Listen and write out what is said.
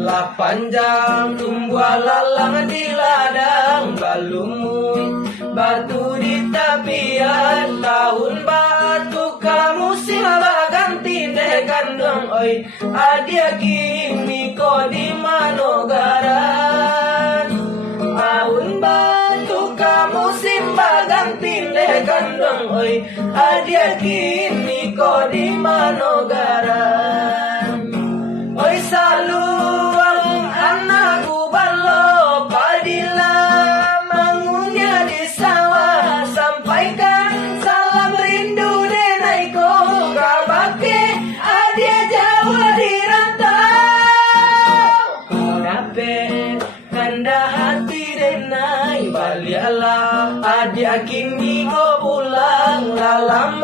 8 jam tumbuh lalang di ladang balumui batu di tapian tahun batu kamu sila ganti deh kandang oi adia kimi ko di manogaran tahun batu kamu simba ganti deh kandang oi adia kimi ko di manogaran oi saluang anakku balo padila mangunya di sawah sampaikan salam rindu denaiko kabake adia Jawa di rantau dape kanda hati denai baliala adia kini ko pulang dalam